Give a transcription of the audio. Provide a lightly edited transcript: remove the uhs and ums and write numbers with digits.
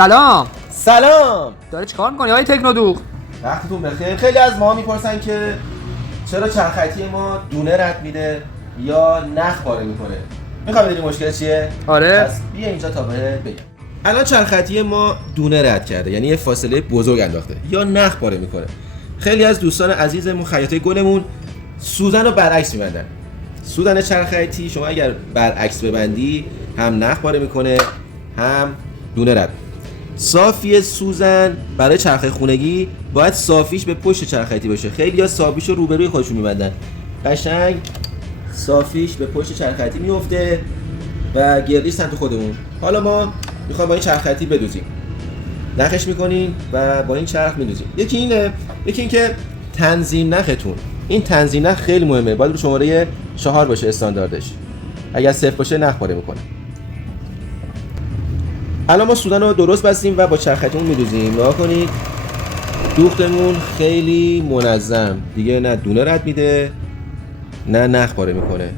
سلام. سلام. داره چیکار می‌کنی آقای تکنودوغ؟ وقتتون بخیر. خیلی از ما میپرسن که چرا چرخطی ما دونه رد میده یا نخ پاره میکنه. میخوام بدونی مشکل چیه؟ آره. پس بیا اینجا تا بهت بگم. الان چرخطی ما دونه رد کرده، یعنی یه فاصله بزرگ انداخته، یا نخ پاره میکنه. خیلی از دوستان عزیزمون خیاطای گلمون سوزن رو برعکس میبندن. سوزن چرخطی شما اگر برعکس ببندی هم نخ پاره میکنه هم دونه رد. صافی سوزن برای چرخه خونگی باید صافیش به پشت چرخطی باشه. خیلی ها صافیش رو روبروی خودشون میبندن. قشنگ صافیش به پشت چرخطی میفته و گردیش سمت خودمون. حالا ما میخوایم با این چرخطی بدوزیم. نخش میکنین و با این چرخ میدوزیم. یکی اینه، یکی این که تنظیم نختون. این تنظیم نخ خیلی مهمه. باید رو شماره 4 باشه استانداردش. اگر 0 باشه نخ پاره میکنه. الان ما سودن رو درست بستیم و با چرخطیمون میدوزیم. نگاه کنید دوختمون خیلی منظم، دیگه نه دونه رد میده نه نخ پاره میکنه.